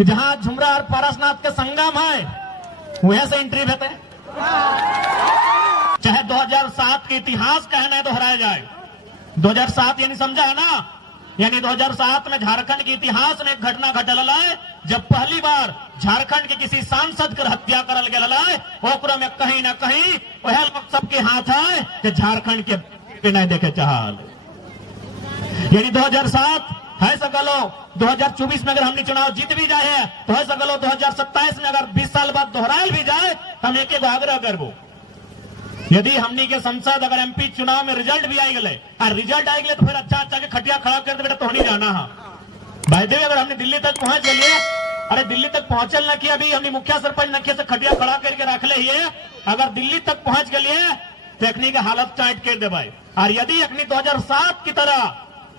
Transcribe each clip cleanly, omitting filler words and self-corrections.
कि जहां झुमरा और पारसनाथ के संगम है वहां से एंट्री भेते। चाहे 2007 के इतिहास कहना दोहराया जाए, 2007 यानी समझा है ना, यानी 2007 में झारखंड के इतिहास में एक घटना घटल है जब पहली बार झारखंड के किसी सांसद कर हत्या करल गया है। ओकरो में कहीं ना कहीं वह लोग सबके हाथ है कि झारखंड के नहीं देखे चाहल। यानी 2007 है सकलो 2024 में अगर हमने चुनाव जीत भी जाए तो है सकलो 2027 में अगर 20 साल बाद दोहरायल भी जाए तो हम एक आग्रह करबो, यदि हमनी के संसद अगर एमपी चुनाव में रिजल्ट भी आई गए और रिजल्ट आई गए तो फिर अच्छा अच्छा के खटिया खड़ा कर दे बेटा तो नहीं जाना है भाई देव। अगर हमने दिल्ली तक पहुंच गए, अरे दिल्ली तक पहुंचल ना कि अभी हमने मुखिया सरपंच नखिया से खटिया खड़ा करके रख ले ही, अगर दिल्ली तक पहुंच गए तो अखनी का हालत टाइट कर दे भाई। और यदि अखनी 2007 की तरह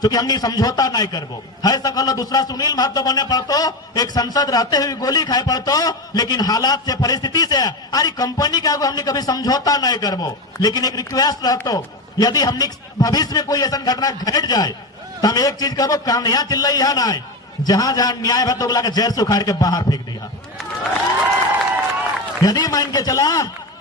क्योंकि हमने समझौता नहीं करबो है सकल दूसरा सुनील महतो बने पड़तो, एक संसद रहते हुए गोली खाए पड़तो, लेकिन हालात से परिस्थिति से अरे कंपनी के आगे हमने कभी समझौता नहीं करबो। लेकिन एक रिक्वेस्ट रहतो, यदि हमने भविष्य में कोई ऐसा घटना घट जाए तो हम एक चीज करबो, कान्हा चिल्लाई है ना, जहां जहां न्याय है तो बोला जेल से उखाड़ के बाहर फेंक दिया। यदि मान के चला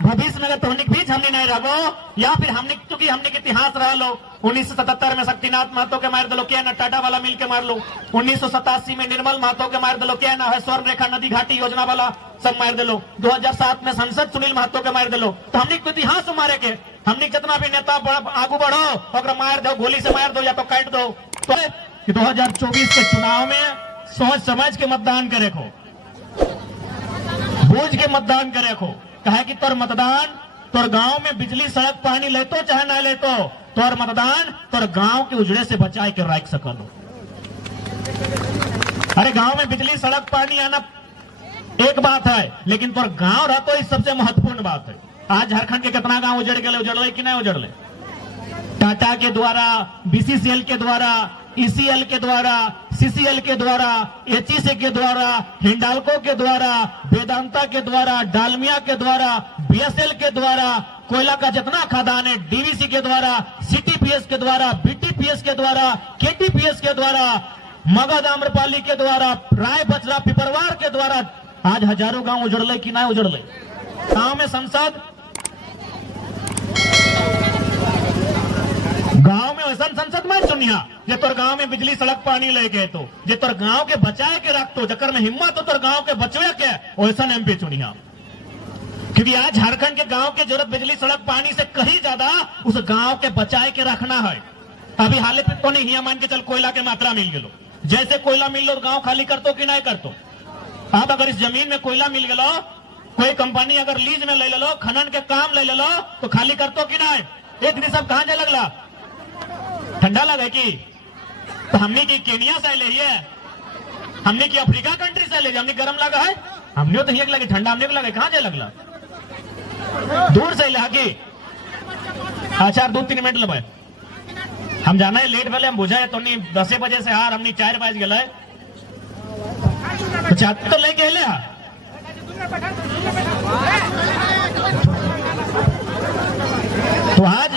भविष्य में अगर तोहनिक बीच हमने नहीं रहो या फिर हमने क्योंकि हमने के इतिहास रह लो 1977 में शक्तिनाथ महतो के मार दलो क्या ना, टाटा वाला मिल के मार लो, 1987 में निर्मल महतो के मार दलो क्या ना है, स्वर्ण रेखा नदी घाटी योजना वाला सब मार दलो, 2007 में संसद सुनील महतो के मार दलो। तो हमने को इतिहास मारे के हमने जितना भी नेता आगू बढ़ो अगर मार दो, गोली से मार दो या तो काट दो। तो 2024 के चुनाव में सोच समझ के मतदान करे को, बूझ के मतदान करे को, कहे कि तोर मतदान तोर गांव में बिजली सड़क पानी लेतो चाहे ना लेतो, तोर मतदान तोर गांव के उजड़े से बचाए के रख सकलो। अरे गांव में बिजली सड़क पानी आना एक बात है, लेकिन तोर गांव रहतो इस सबसे महत्वपूर्ण बात है। आज झारखंड के कितना गांव उजड़ गए, उजड़े कि नहीं उजड़ले? टाटा के द्वारा, बीसीसीएल के द्वारा, ईसीएल के द्वारा, सीसीएल के द्वारा, एचईसी के द्वारा, हिंडाल्को के द्वारा, वेदांता के द्वारा, डालमिया के द्वारा, बीएसएल के द्वारा, कोयला का जितना खदान है डीवीसी के द्वारा, सीटीपीएस के द्वारा, बीटीपीएस के द्वारा, केटीपीएस के द्वारा, मगध आम्रपाली के द्वारा, राय बचरा पिपरवार के द्वारा आज हजारों गांव उजड़ले कि ना उजड़ले? गांव में संसद, गांव में वैसा संसद में चुनिया जे तोर गांव में बिजली सड़क पानी ले गए तो जे तोर गांव के बचाए के रखतो, जकर में हिम्मत हो तोर गांव के बचवे के वैसा एमपी चुनिया। क्योंकि आज झारखंड के गांव की जरूरत बिजली सड़क पानी से कहीं ज्यादा उस गांव के बचाए के रखना है। अभी हाल पे तो नहीं मान के चल कोयला के मात्रा मिल गलो, जैसे कोयला मिल लो गांव खाली करतो कि नहीं करतो? अब अगर इस जमीन में कोयला मिल गलो, कोई कंपनी अगर लीज में ले लो, खनन के काम ले लो तो खाली करतो कि नहीं? एक दिन सब कहां जाए लगला, ठंडा लगे कि तो हमने की केनिया से ले है, हमने की अफ्रीका कंट्री से ले, हमने गर्म लगा है, हमने तो लगे ठंडा, हमने को लगे कहां जाए लगला, दूर से लगे। अच्छा 2-3 मिनट लगे, हम जाना है लेट भले हम बुझाए तो नहीं 10 बजे से हार हमने 4 बज गए तो लेके ले तो आज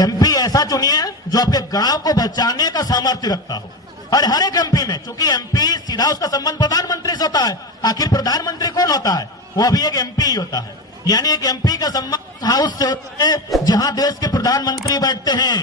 एमपी ऐसा चुनिए जो आपके गांव को बचाने का सामर्थ्य रखता हो। और हर एक एमपी में, चूंकि एमपी सीधा उसका संबंध प्रधानमंत्री से होता है, आखिर प्रधानमंत्री कौन होता है? वो भी एक एमपी ही होता है। यानी एक एमपी का संबंध हाउस से होता है जहां देश के प्रधानमंत्री बैठते हैं।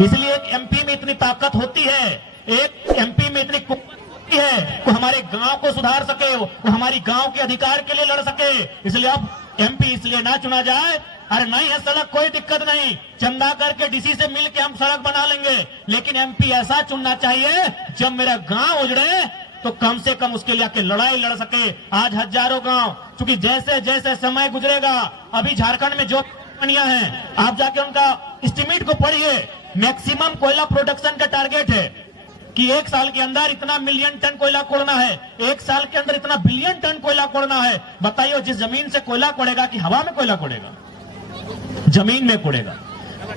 इसलिए एक एमपी में इतनी ताकत होती है, एक एमपी में इतनी कुवत है वो हमारे गांव को सुधार सके, वो हमारी गांव के अधिकार के लिए लड़ सके। इसलिए अब एमपी इसलिए ना चुना जाए, अरे नहीं है सड़क कोई दिक्कत नहीं, चंदा करके डीसी से मिल के हम सड़क बना लेंगे, लेकिन एमपी ऐसा चुनना चाहिए जब मेरा गांव उजड़े तो कम से कम उसके लिए आके लड़ाई लड़ सके। आज हजारों गांव, क्योंकि जैसे जैसे समय गुजरेगा, अभी झारखंड में जो कंपनियां हैं आप जाके उनका एस्टिमेट को पढ़िए, मैक्सिमम कोयला प्रोडक्शन का टारगेट है कि 1 साल के अंदर इतना मिलियन टन कोयला कोड़ना है, 1 साल के अंदर इतना बिलियन टन कोयला कोड़ना है। बताइए जिस जमीन से कोयला कोड़ेगा कि हवा में कोयला कोड़ेगा? जमीन में कोड़ेगा,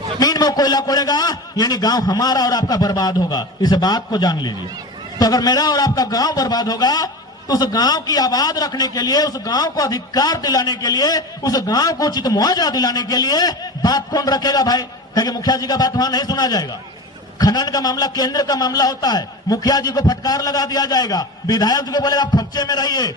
जमीन में कोयला कोड़ेगा, यानी गांव हमारा और आपका बर्बाद होगा। इस बात को जान लीजिए। तो अगर मेरा और आपका गांव बर्बाद होगा तो उस गांव की आबाद रखने के लिए, उस गांव को अधिकार दिलाने के लिए, उस गांव को उचित मुआवजा दिलाने के लिए बात कौन रखेगा भाई? क्योंकि मुखिया जी का बात वहां नहीं सुना जाएगा। खनन का मामला केंद्र का मामला होता है, मुखिया जी को फटकार लगा दिया जाएगा, विधायक जी को बोलेगा आप खर्चे में रहिए।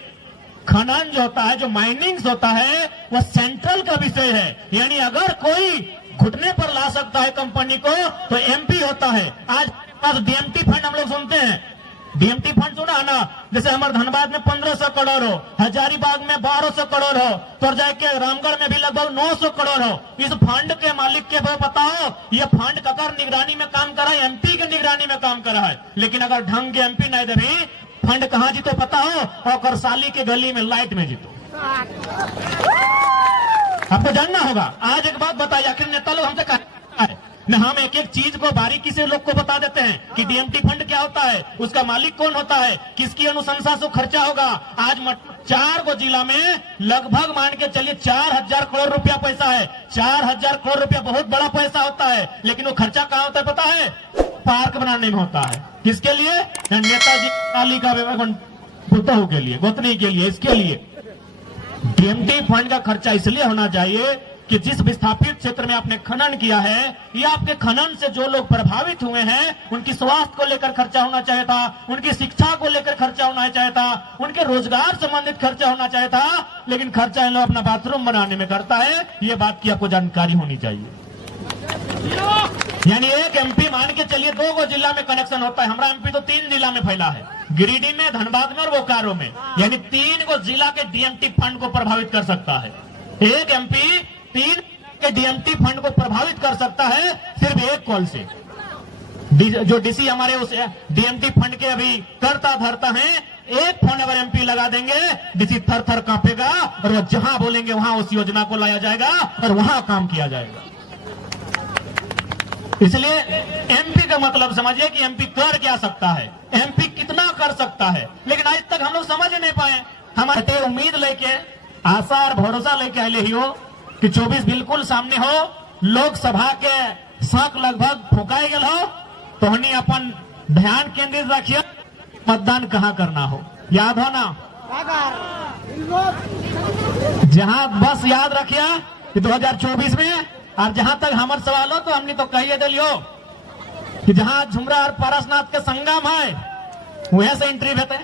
खनन जो होता है, जो माइनिंग्स होता है, वह सेंट्रल का विषय है। यानी अगर कोई घुटने पर ला सकता है कंपनी को तो एमपी होता है। आज पास डीएमटी फंड हम लोग सुनते हैं, डीएमटी फंड सुना है ना, जैसे हमारे धनबाद में 1500 करोड़ हो, हजारीबाग में 1200 करोड़ हो, तो जाके रामगढ़ में भी लगभग 900 करोड़ हो। इस फंड के मालिक के पता हो, ये फंड ककर निगरानी में काम करा है, एमपी के निगरानी में काम करा है। लेकिन अगर ढंग के एमपी नहीं दे रही, फंड कहां जीतो पता हो, और करसाली के गली में लाइट में जीतो। आपको जानना होगा। आज एक बात बताइए, आखिर नेता लोग हमसे कहते हैं न, हम एक एक चीज को बारीकी से लोग को बता देते हैं कि डीएमटी फंड क्या होता है, उसका मालिक कौन होता है, किसकी अनुशंसा से खर्चा होगा। आज 4 गो जिला में लगभग मान के चलिए 4000 करोड़ रुपया पैसा है। 4000 करोड़ रुपया बहुत बड़ा पैसा होता है, लेकिन वो खर्चा कहाँ होता है पता है? पार्क बनाने में होता है। किसके लिए? नेताजी काली का पुतहू के लिए, गोतनी के लिए। इसके लिए डीएमटी फंड का खर्चा इसलिए होना चाहिए कि जिस विस्थापित क्षेत्र में आपने खनन किया है, या आपके खनन से जो लोग प्रभावित हुए हैं, उनकी स्वास्थ्य को लेकर खर्चा होना चाहिए था, उनकी शिक्षा को लेकर खर्चा होना चाहिए था, उनके रोजगार संबंधित खर्चा होना चाहिए था। लेकिन खर्चा इन लोग अपना बाथरूम बनाने में करता है। ये बात की आपको जानकारी होनी चाहिए। यानी एक एमपी मान के चलिए 2 गो जिला में कनेक्शन होता है। हमारा एमपी तो 3 जिला में फैला है, गिरिडीह में, धनबाद में और बोकारो में। यानी 3 गो जिला के डीएमटी फंड को प्रभावित कर सकता है। एक एमपी 3 के डीएमटी फंड को प्रभावित कर सकता है सिर्फ एक कॉल से। जो डीसी हमारे उस डीएमटी फंड के अभी करता धरता है, एक फोन अगर एमपी लगा देंगे, डीसी थर थर कांपेगा और वो जहां बोलेंगे वहां उस योजना को लाया जाएगा और वहां काम किया जाएगा। इसलिए एमपी का मतलब समझिए कि एमपी कर क्या सकता है, एमपी कितना कर सकता है। लेकिन आज तक हम लोग समझ नहीं पाए। हमारे उम्मीद लेके, आशा और भरोसा लेके आए ही हो कि 24 बिल्कुल सामने हो, लोकसभा के शक लगभग फुकाई गल हो, तो हनी अपन ध्यान केंद्रित रखिए मतदान कहां करना हो। याद हो ना, जहां बस याद रखिए कि 2024 में, और जहां तक हमारे सवाल हो तो हमने तो कहिए दिलियो कि जहां झुमरा और पारसनाथ के संगम है, वहीं से एंट्री भेते।